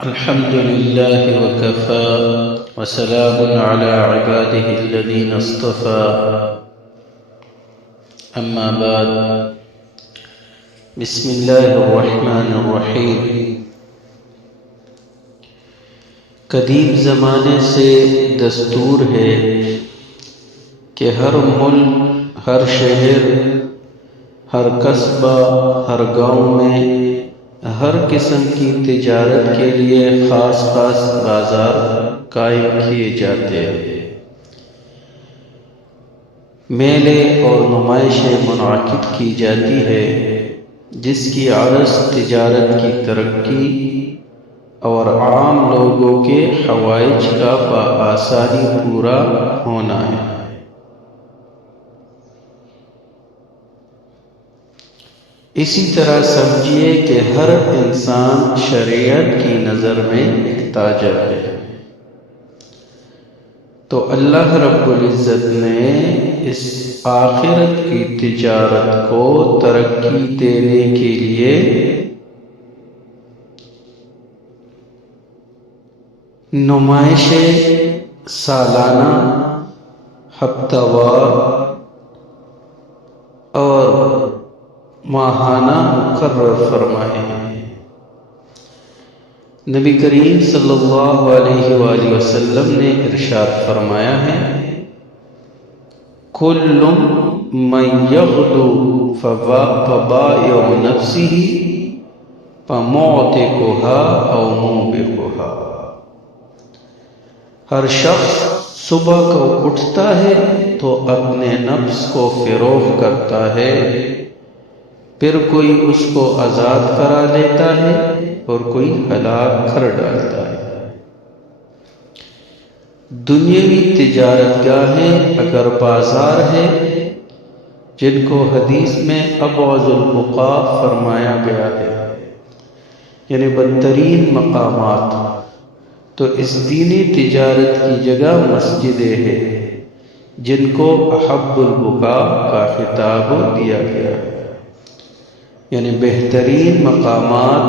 الحمد لله وكفى وسلام على عباده الذين اصطفى أما بعد بسم الله الرحمن الرحیم۔ قدیم زمانے سے دستور ہے کہ ہر ملک، ہر شہر، ہر قصبہ، ہر گاؤں میں ہر قسم کی تجارت کے لیے خاص بازار قائم کیے جاتے ہیں۔ میلے اور نمائشیں منعقد کی جاتی ہے جس کی غرض تجارت کی ترقی اور عام لوگوں کے حوائج کا بآسانی پورا ہونا ہے۔ اسی طرح سمجھیے کہ ہر انسان شریعت کی نظر میں ایک تاجر ہے، تو اللہ رب العزت نے اس آخرت کی تجارت کو ترقی دینے کے لیے نمائشیں سالانہ، ہفتہ وار اور ماہانہ مقرر فرمائے ہیں۔ نبی کریم صلی اللہ علیہ وآلہ وسلم نے ارشاد فرمایا ہے، کل من یغدو فبائع نفسہ فمعتقها او موبقها۔ ہر شخص صبح کو اٹھتا ہے تو اپنے نفس کو فروخت کرتا ہے، پھر کوئی اس کو آزاد کرا لیتا ہے اور کوئی ہلاک کر ڈالتا ہے۔ دنیاوی تجارت گاہیں اگر بازار ہے جن کو حدیث میں ابعد البقاع فرمایا گیا ہے، یعنی بدترین مقامات، تو اس دینی تجارت کی جگہ مسجدیں ہیں جن کو احب البقاع کا خطاب دیا گیا ہے، یعنی بہترین مقامات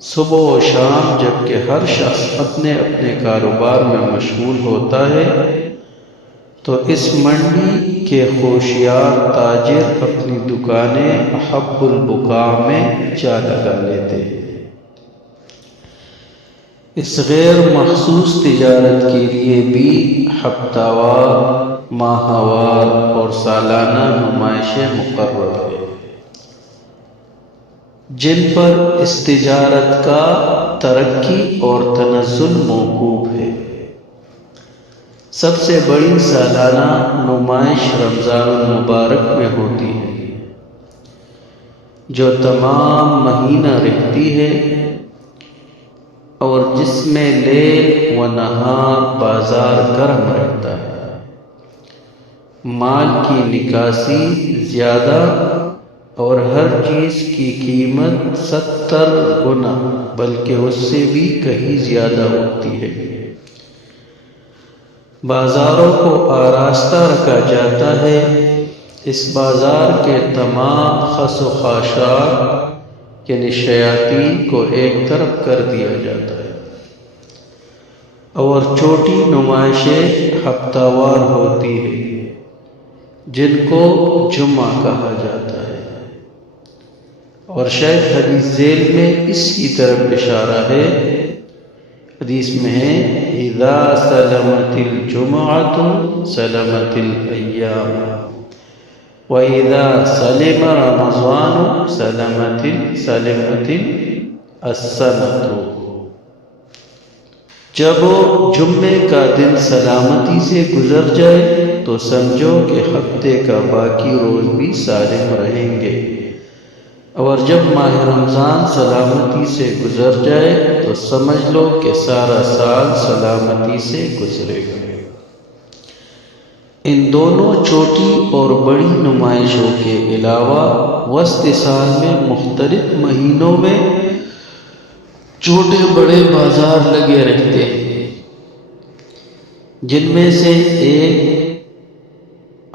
صبح و شام جبکہ ہر شخص اپنے اپنے کاروبار میں مشغول ہوتا ہے، تو اس منڈی کے ہوشیار تاجر اپنی دکانیں احب البقاع میں جا لگا لیتے ہیں۔ اس غیر مخصوص تجارت کے لیے بھی ہفتہ وار، ماہوار اور سالانہ نمائشیں مقرر ہیں جن پر اس تجارت کا ترقی اور تنزل موقوف ہے۔ سب سے بڑی سالانہ نمائش رمضان المبارک میں ہوتی ہے جو تمام مہینہ رہتی ہے اور جس میں لیل و نہار بازار گرم رہتا ہے، مال کی نکاسی زیادہ اور ہر چیز کی قیمت 70 گنا بلکہ اس سے بھی کہیں زیادہ ہوتی ہے۔ بازاروں کو آراستہ رکھا جاتا ہے، اس بازار کے تمام خس و خاشاک یعنی شیاطین کو ایک طرف کر دیا جاتا ہے، اور چھوٹی نمائشیں ہفتہ وار ہوتی ہیں جن کو جمعہ کہا جاتا ہے، اور شاید حدیث ذیل میں اس کی طرف اشارہ ہے۔ حدیث میں ہے اذا سلمت الجمعۃ سلمت الایام وَإِذَا سَلِمَ رَمَضَانُ سَلِمَتِ السَّنَةُ۔ جب جمعے کا دن سلامتی سے گزر جائے تو سمجھو کہ ہفتے کا باقی روز بھی سالم رہیں گے، اور جب ماہ رمضان سلامتی سے گزر جائے تو سمجھ لو کہ سارا سال سلامتی سے گزرے گا۔ ان دونوں چھوٹی اور بڑی نمائشوں کے علاوہ وسط سال میں مختلف مہینوں میں چھوٹے بڑے بازار لگے رہتے ہیں، جن میں سے ایک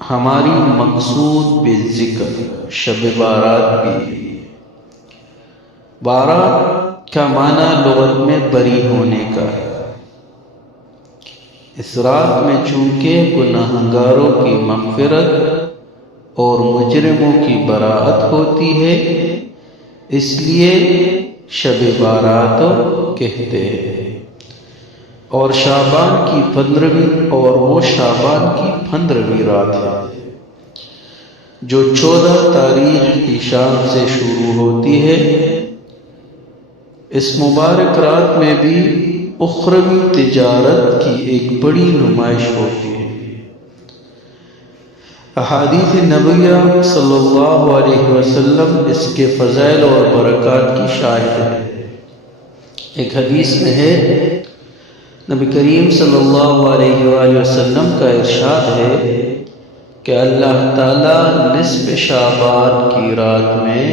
ہماری مقصود بالذکر شب بارات بھی ہے۔ بارات کا معنی لغت میں بری ہونے کا ہے۔ اس رات میں چونکہ گناہگاروں کی مغفرت اور مجرموں کی براءت ہوتی ہے، اس لیے شب بارات کہتے ہیں۔ اور شعبان کی 15ویں اور وہ شعبان کی 15ویں رات ہے جو 14 تاریخ کی شام سے شروع ہوتی ہے۔ اس مبارک رات میں بھی اخروی تجارت کی ایک بڑی نمائش ہوتی ہے۔ احادیث نبویہ صلی اللہ علیہ وسلم اس کے فضائل اور برکات کی شاہد ہے۔ ایک حدیث میں ہے، نبی کریم صلی اللہ علیہ وآلہ وسلم کا ارشاد ہے کہ اللہ تعالیٰ نصف شعبان کی رات میں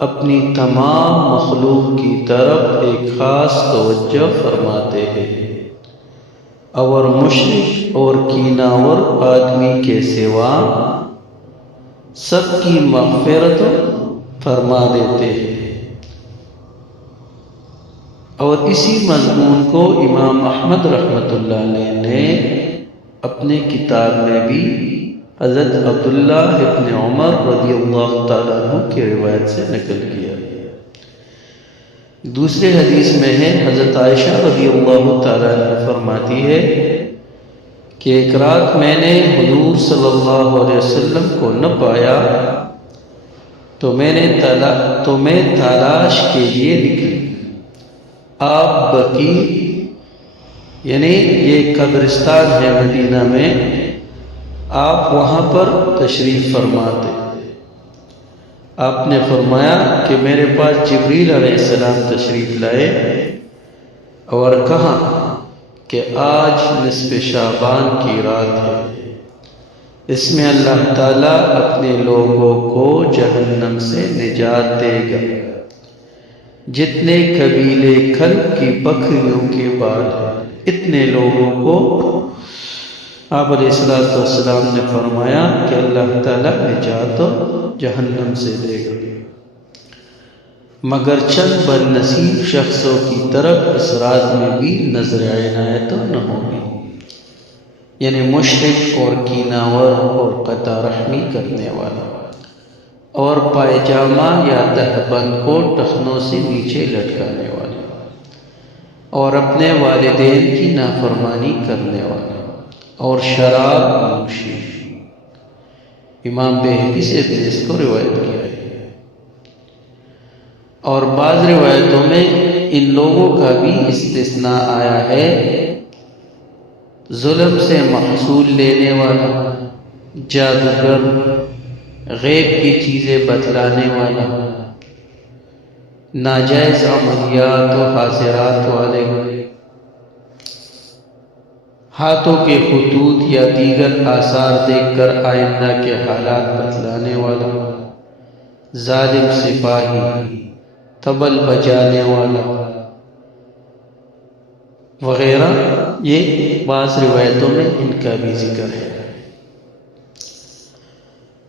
اپنی تمام مخلوق کی طرف ایک خاص توجہ فرماتے ہیں، اور مشرک اور کیناور آدمی کے سوا سب کی مغفرت فرما دیتے ہیں۔ اور اسی مضمون کو امام احمد رحمۃ اللہ علیہ نے اپنے کتاب میں بھی حضرت عبداللہ ابن عمر رضی اللہ تعالیٰ عنہ کی روایت سے نقل کیا۔ دوسرے حدیث میں ہے، حضرت عائشہ رضی اللہ تعالیٰ عنہ فرماتی ہے کہ ایک رات میں نے حضور صلی اللہ علیہ وسلم کو نہ پایا تو میں تلاش کے لیے نکلی۔ آپ بقیع، یعنی یہ قبرستان ہے مدینہ میں، آپ وہاں پر تشریف فرماتے۔ آپ نے فرمایا کہ میرے پاس جبریل علیہ السلام تشریف لائے اور کہا کہ آج نصف شعبان کی رات ہے، اس میں اللہ تعالیٰ اپنے لوگوں کو جہنم سے نجات دے گا۔ جتنے قبیلے کلب کی بکریوں کے بعد اتنے لوگوں کو آپ علیہ السلام نے فرمایا کہ اللہ تعالیٰ نجات جہنم سے دے گا، مگر چند بد نصیب شخصوں کی طرف اس رات میں بھی نظر عنایت نہ ہوگی، یعنی مشرک اور کیناور اور قطع رحمی کرنے والا، اور پائجامہ یا دہبند کو ٹخنوں سے نیچے لٹکانے والا، اور اپنے والدین کی نافرمانی کرنے والا، اور شراب نوشی۔ امام بہقی سے اس کو روایت کیا ہے، اور بعض روایتوں میں ان لوگوں کا بھی استثناء آیا ہے، ظلم سے محصول لینے والا، جادوگر، غیب کی چیزیں بتلانے والا، ناجائز عملیات و حاضرات والے، ہاتھوں کے خطوط یا دیگر آثار دیکھ کر آئندہ کے حالات بتلانے والا، ظالم سپاہی، طبل بجانے والا وغیرہ، یہ بعض روایتوں میں ان کا بھی ذکر ہے۔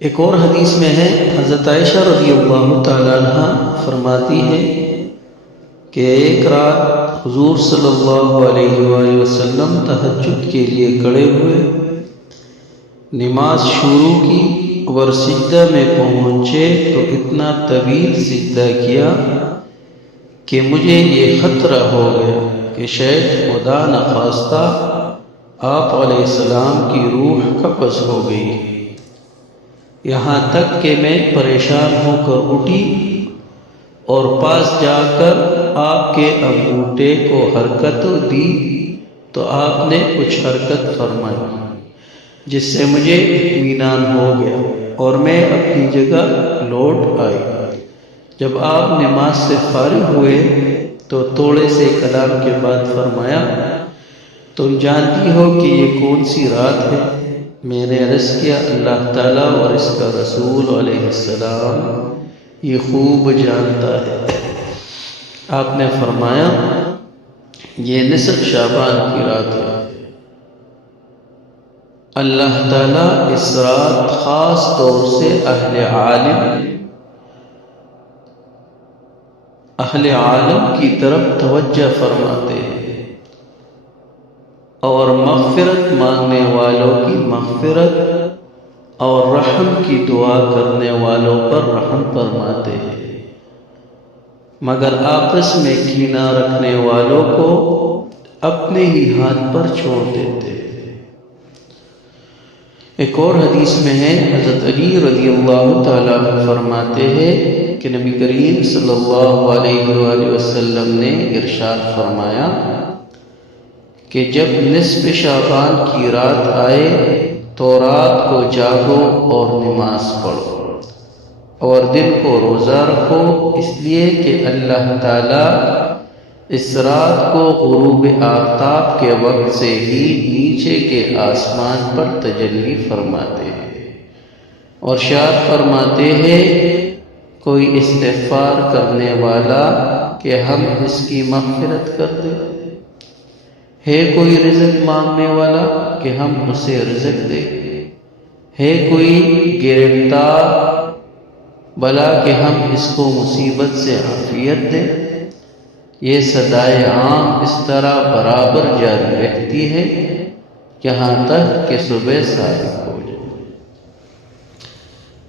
ایک اور حدیث میں ہے، حضرت عائشہ رضی اللہ تعالیٰ عنہ فرماتی ہے کہ ایک رات حضور صلی اللہ علیہ وآلہ وسلم تہجد کے لیے کھڑے ہوئے، نماز شروع کی اور سجدہ میں پہنچے تو اتنا طویل سجدہ کیا کہ مجھے یہ خطرہ ہو گیا کہ شاید خدا نخواستہ آپ علیہ السلام کی روح قبض ہو گئی، یہاں تک کہ میں پریشان ہو کر اٹھی اور پاس جا کر آپ کے انگوٹھے کو حرکت دی تو آپ نے کچھ حرکت فرمائی، جس سے مجھے اطمینان ہو گیا اور میں اپنی جگہ لوٹ آئی۔ جب آپ نماز سے فارغ ہوئے تو تھوڑے سے کلام کے بعد فرمایا، تم جانتی ہو کہ یہ کون سی رات ہے؟ میں نے عرض کیا، اللہ تعالیٰ اور اس کا رسول علیہ السلام یہ خوب جانتا ہے۔ آپ نے فرمایا، یہ نصف شعبان کی رات ہے، اللہ تعالیٰ اس رات خاص طور سے اہل عالم اہل عالم کی طرف توجہ فرماتے ہیں اور مغفرت مانگنے والوں کی مغفرت اور رحم کی دعا کرنے والوں پر رحم فرماتے ہیں، مگر آپس میں کینہ رکھنے والوں کو اپنے ہی ہاتھ پر چھوڑ دیتے ہیں۔ ایک اور حدیث میں ہے، حضرت علی رضی اللہ تعالیٰ عنہ فرماتے ہیں کہ نبی کریم صلی اللہ علیہ وآلہ وسلم نے ارشاد فرمایا کہ جب نصف شعبان کی رات آئے تو رات کو جاگو اور نماز پڑھو اور دن کو روزہ رکھو، اس لیے کہ اللہ تعالیٰ اس رات کو غروب آفتاب کے وقت سے ہی نیچے کے آسمان پر تجلی فرماتے ہیں اور ارشاد فرماتے ہیں کوئی استغفار کرنے والا کہ ہم اس کی مغفرت کر دیں، ہے کوئی رزق مانگنے والا کہ ہم اسے رزق دیں، ہے کوئی گرفتار بلا کہ ہم اس کو مصیبت سے عافیت دیں۔ یہ صدائے عام اس طرح برابر جاری رہتی ہے یہاں تک کہ صبح صادق ہو جائے۔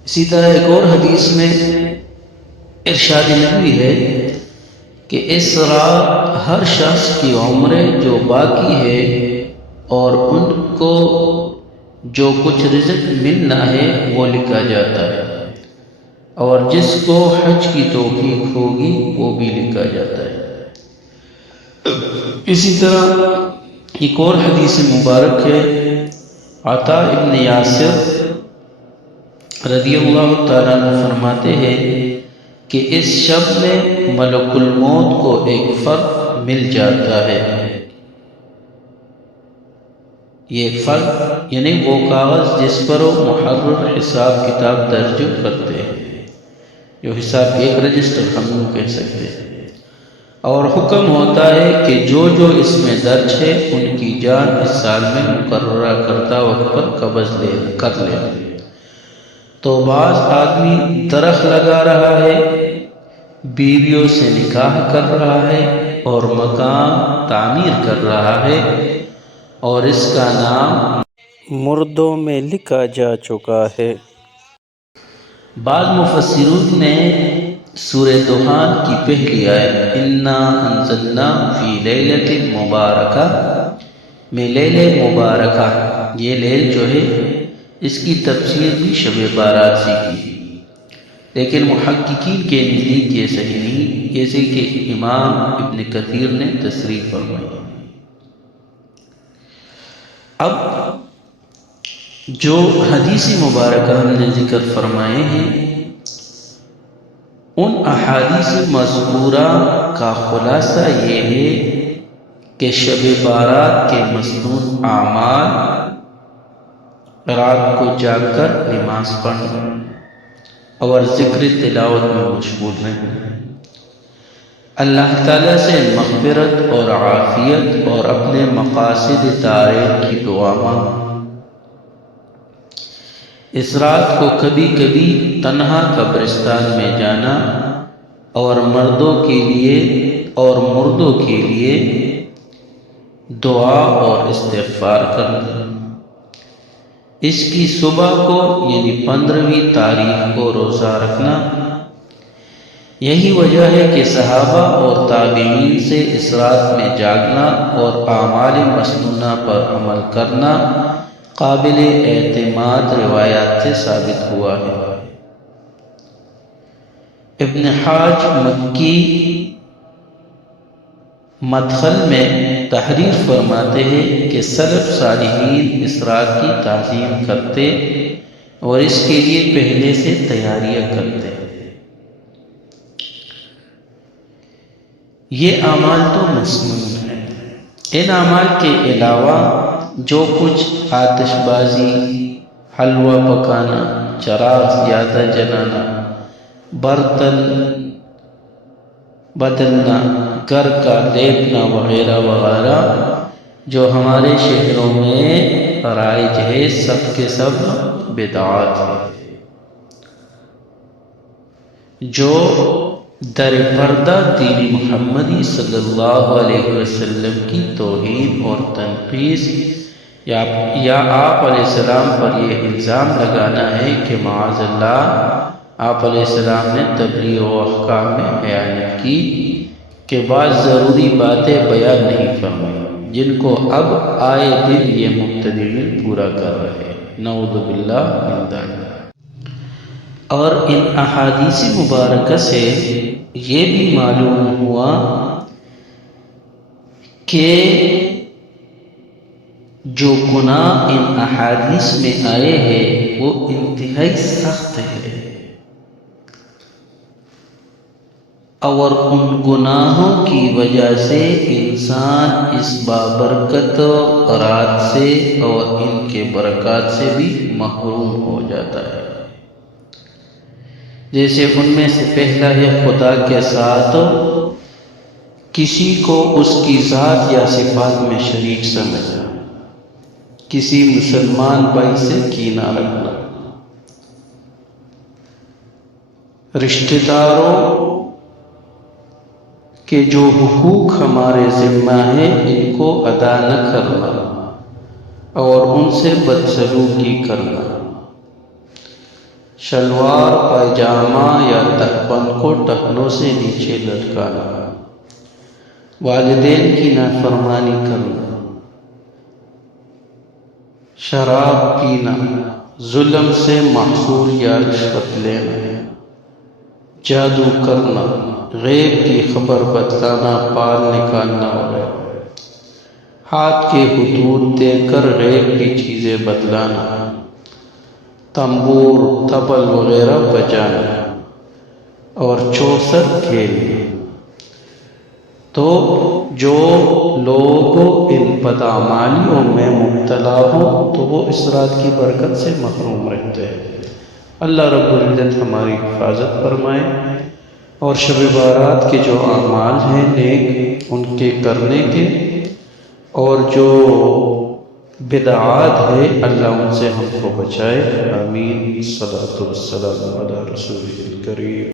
اسی طرح ایک اور حدیث میں ارشاد نبی ہے کہ اس رات ہر شخص کی عمریں جو باقی ہے اور ان کو جو کچھ رزق ملنا ہے وہ لکھا جاتا ہے، اور جس کو حج کی توفیق ہوگی وہ بھی لکھا جاتا ہے۔ اسی طرح ایک اور حدیث مبارک ہے، عطا ابن یاسر رضی اللہ تعالیٰ عنہ فرماتے ہیں کہ اس شب میں ملک الموت کو ایک فرد مل جاتا ہے۔ یہ فرد یعنی وہ کاغذ جس پر وہ محرر حساب کتاب درج کرتے ہیں، جو حساب ایک رجسٹر ہم کہہ سکتے ہیں، اور حکم ہوتا ہے کہ جو اس میں درج ہے ان کی جان اس سال میں مقررہ کردہ وقت پر قبض کر لے۔ تو بعض آدمی درخت لگا رہا ہے، بیویوں سے نکاح کر رہا ہے اور مکان تعمیر کر رہا ہے اور اس کا نام مردوں میں لکھا جا چکا ہے۔ بعض مفسرین نے سورہ دخان کی پہلی آیت انا انزلنا فی لیلۃ مبارکہ میں لیل مبارکہ، یہ لیل جو ہے اس کی تفسیر بھی شب بارات سے کی، لیکن محققین کے نزدیک یہ صحیح نہیں، جیسے کہ امام ابن کثیر نے تصریح فرمائی۔ اب جو حدیث مبارکہ ہم نے ذکر فرمائے ہیں، ان احادیث مذکورہ کا خلاصہ یہ ہے کہ شب بارات کے مصنون اعمال رات کو جاگ کر نماز پڑھنا اور ذکر تلاوت میں مشغول رہنا، اللہ تعالیٰ سے مغفرت اور عافیت اور اپنے مقاصد دارین کی دعا مانگنا۔ اس رات کو کبھی کبھی تنہا قبرستان میں جانا اور مردوں کے لیے دعا اور استغفار کرنا۔ اس کی صبح کو یعنی 15ویں تاریخ کو روزہ رکھنا۔ یہی وجہ ہے کہ صحابہ اور تابعین سے اس رات میں جاگنا اور اعمال مسنونہ پر عمل کرنا قابل اعتماد روایات سے ثابت ہوا ہے۔ ابن حاج مکی مدخل میں تحریر فرماتے ہیں کہ سلف صالحین اس رات کی تعظیم کرتے اور اس کے لیے پہلے سے تیاریاں کرتے۔ یہ اعمال تو مسنون ہیں، ان اعمال کے علاوہ جو کچھ آتش بازی، حلوہ پکانا، چراغ زیادہ جلانا، برتن بدلنا، گھر کا لیپنا وغیرہ وغیرہ جو ہمارے شہروں میں رائج ہے، سب کے سب بدعات ہیں۔ جو در پردہ دین محمدی صلی اللہ علیہ وسلم کی توہین اور تنقیص یا آپ علیہ السلام پر یہ الزام لگانا ہے کہ معاذ اللہ آپ علیہ السلام نے تبلیغ و احکام میں خیانت کی کہ بعض ضروری باتیں بیان نہیں فرمائی جن کو اب آئے دن یہ مبتدعین پورا کر رہے ہیں، نعوذ باللہ من ذالک۔ اور ان احادیث مبارکہ سے یہ بھی معلوم ہوا کہ جو گناہ ان احادیث میں آئے ہیں وہ انتہائی سخت ہے، اور ان گناہوں کی وجہ سے انسان اس بابرکت رات سے اور ان کے برکات سے بھی محروم ہو جاتا ہے۔ جیسے ان میں سے پہلا ہے خدا کے ساتھ کسی کو اس کی ذات یا صفات میں شریک سمجھنا، کسی مسلمان بھائی سے کینہ رکھنا، رشتہ داروں کے جو حقوق ہمارے ذمہ ہیں ان کو ادا نہ کرنا اور ان سے بدسلوکی کرنا، شلوار پائجامہ یا تہبند کو ٹخنوں سے نیچے لٹکانا، والدین کی نافرمانی کرنا، شراب پینا، ظلم سے محصول یا رشوت لینا، جادو کرنا، غیب کی خبر بتلانا، پال نکالنا وغیرہ، ہاتھ کے حدود دے کر غیب کی چیزیں بتلانا، تنبور طبل وغیرہ بجانا اور چوسر کھیلنا۔ تو جو لوگ ان بدعمالیوں میں مبتلا ہوں تو وہ اس رات کی برکت سے محروم رہتے ہیں۔ اللہ رب العزت ہماری حفاظت فرمائے، اور شب بارات کے جو اعمال ہیں نیک ان کے کرنے کے، اور جو بدعات ہے اللہ ان سے ہم کو بچائے، آمین۔ الصلاۃ والسلام علی رسول الکریم۔